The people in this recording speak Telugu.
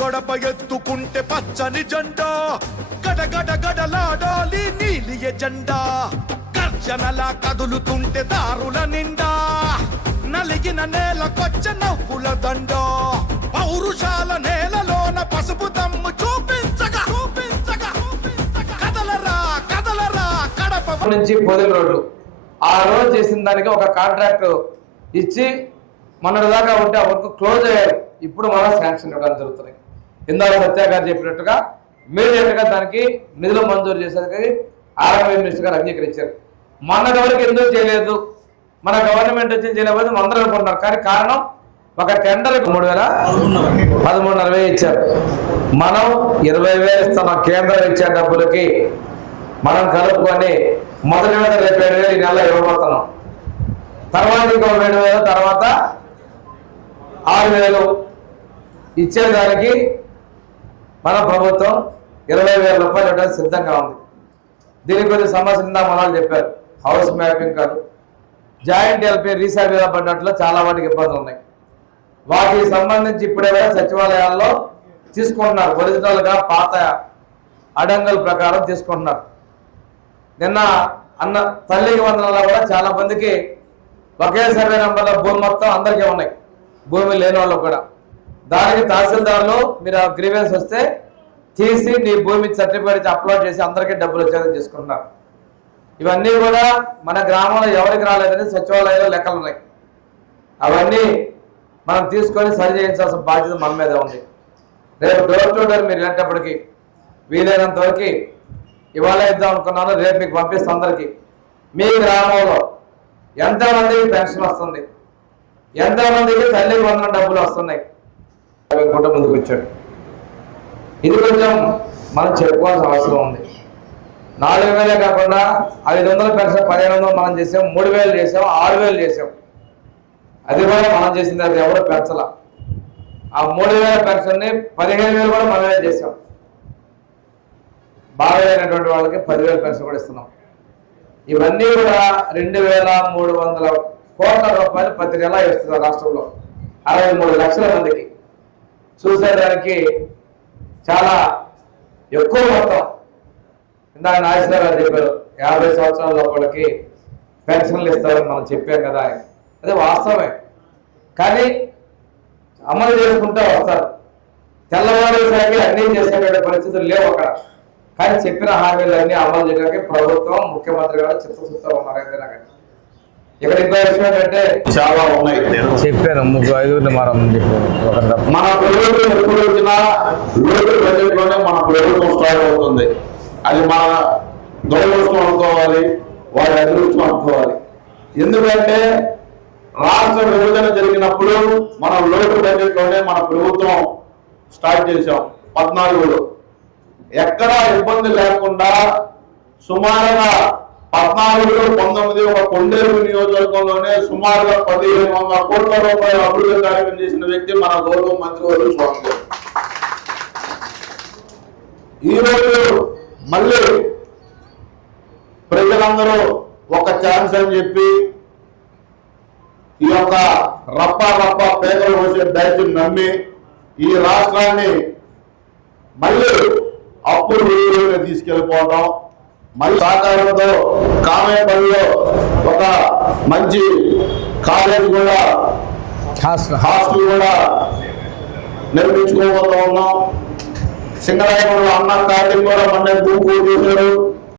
గడప ఎత్తుకుంటే పచ్చని జెండా గడగడ గడలాడాలి నీలి ఎజెండా గర్జనల కదులుతుంటే దారుల నిండా నలిగిన నేలకొచ్చ నవ్వుల దండ పౌరుషాల నేలలోన పసుపు దమ్ము చూపించగా కదలరా కదలరా కడప నుంచి పొదిలి రోడ్డు ఆ రోజు చేసిన దానికి ఒక కాంట్రాక్ట్ ఇచ్చి మొన్నటి దాకా ఉంటే ఆ వర్క్ క్లోజ్ అయ్యారు. ఇప్పుడు మనం శాంక్షన్ ఇవ్వడం జరుగుతుంది. ఇందాక సత్య గారు చెప్పినట్టుగా ఇమీడియట్గా దానికి నిధులు మంజూరు చేసేందుకు ఆర్ఎంఐ మినిస్టర్ గారు అంగీకరించారు. మొన్నటి వరకు ఎందుకు చేయలేదు, మన గవర్నమెంట్ వచ్చి చేయలేదు అందరూ అనుకుంటున్నారు. కానీ కారణం ఒక టెండర్కి 3,013 ఇచ్చారు. మనం 20,000 ఇస్తున్నాం. కేంద్రం ఇచ్చే డబ్బులకి మనం కలుపుకొని మొదటి మీద రేపు 7,000 ఈ నెల ఇవ్వబోతున్నాం. తర్వాత ఇంకో 7,000 తర్వాత 6,000 ఇచ్చేదానికి మన ప్రభుత్వం 20,000 రూపాయలు ఇవ్వడానికి సిద్ధంగా ఉంది. దీనికి కొద్ది సమస్య ఉందా మన చెప్పారు. హౌస్ మ్యాపింగ్ కాదు, జాయింట్ ఎల్పీ రీసర్వే పడినట్లు చాలా వాటికి ఇబ్బందులు ఉన్నాయి. వాటికి సంబంధించి ఇప్పుడే సచివాలయాల్లో తీసుకుంటున్నారు. ఒరిజినల్గా పాత అడంగల్ ప్రకారం తీసుకుంటున్నారు. నిన్న అన్న తల్లికి వందనాల్లో కూడా చాలా మందికి ఒకే సర్వే నెంబర్లో భూమి మొత్తం అందరికీ ఉన్నాయి, భూమి లేని వాళ్ళకు కూడా. దానికి తహసీల్దార్లు మీరు గ్రీవెన్స్ వస్తే తీసి నీ భూమి సర్టిఫికేట్ అప్లోడ్ చేసి అందరికీ డబ్బులు వచ్చేదని తీసుకుంటున్నారు. ఇవన్నీ కూడా మన గ్రామంలో ఎవరికి రాలేదని సచివాలయంలో లెక్కలు ఉన్నాయి. అవన్నీ మనం తీసుకొని సరి చేయించాల్సిన బాధ్యత మన మీద ఉంది. రేపు డోర్ టు డోర్ మీరు వెళ్ళేటప్పటికి వీలైనంత వరకు ఇవాళ ఇద్దాం అనుకున్నాను, రేపు మీకు పంపిస్తాను. అందరికీ మీ గ్రామంలో ఎంతమందికి పెన్షన్ వస్తుంది, ఎంతమందికి తల్లికి వందన డబ్బులు వస్తున్నాయి ముందుకు వచ్చాడు. ఇది కొంచెం మనం చెప్పుకోవాల్సిన అవసరం ఉంది. 4,000 కాకుండా 500 పెన్షన్ 1,500 మనం చేసాం, 3,000 చేసాం, 6,000 చేసాం. అది కూడా మనం చేసింది, అది ఎవరు పెంచాల. ఆ 3,000 పెన్షన్ని 15,000 కూడా మనమే చేసాం. బాగాలేనటువంటి వాళ్ళకి 10,000 పెన్షన్ కూడా ఇస్తున్నాం. ఇవన్నీ కూడా 2,300 కోట్ల రూపాయలు ప్రతి నెల ఇస్తున్నారు రాష్ట్రంలో 63 లక్షల మందికి. చూసేదానికి చాలా ఎక్కువ మొత్తం. ఇందాక నాగేశ్వర గారు చెప్పారు 50 సంవత్సరాల లోపలికి పెన్షన్లు ఇస్తారని మనం చెప్పాం కదా. అదే వాస్తవమే, కానీ అమలు చేసుకుంటూ వస్తారు. తెల్లవారేసరికి అన్నీ చేసేటువంటి పరిస్థితులు లేవు అక్కడ. కానీ చెప్పిన హామీలన్నీ అమలు చేయడానికి ప్రభుత్వం, ముఖ్యమంత్రి గారు చిత్తశుద్ధితో ఉన్నారు. అయితే నాకు ఇక్కడ ఇంకో విషయం ఏంటంటే చాలా ఉన్నాయి చెప్పాను, 3-5 మారం మన ప్రభుత్వం ఎప్పుడు వచ్చినా లోటు బడ్జెట్ లోనే మన ప్రభుత్వం స్టార్ట్ అవుతుంది. అది మన దురదృష్టం అనుకోవాలి, వారి అదృష్టం అనుకోవాలి. ఎందుకంటే రాష్ట్ర విభజన జరిగినప్పుడు మనం లోటు బడ్జెట్ లోనే మన ప్రభుత్వం స్టార్ట్ చేశాం. 14లో ఎక్కడా ఇబ్బంది లేకుండా సుమారుగా 14లో 19 ఒక కొండేరు నియోజకవర్గంలోనే సుమారుగా 1,500 కోట్ల రూపాయల అభివృద్ధి కార్యక్రమం చేసిన వ్యక్తి మన గౌరవ మంత్రివర్యులు స్వామి గారు. ఈరోజు మళ్ళీ ప్రజలందరూ ఒక ఛాన్స్ అని చెప్పి ఈ యొక్క రప్ప పేదలు వచ్చే దయచేసి నమ్మి ఈ రాష్ట్రాన్ని మళ్ళీ అప్పుడు తీసుకెళ్ళిపోవడం, మళ్ళీ సహకారంతో కామేపల్లిలో ఒక మంచి కాలేజ్ కూడా హాస్టల్ కూడా నిర్మించుకోబోతూ ఉన్నాం. సింగరాయగూడలో అన్న కార్యం కూడా మన భూమి చేశారు.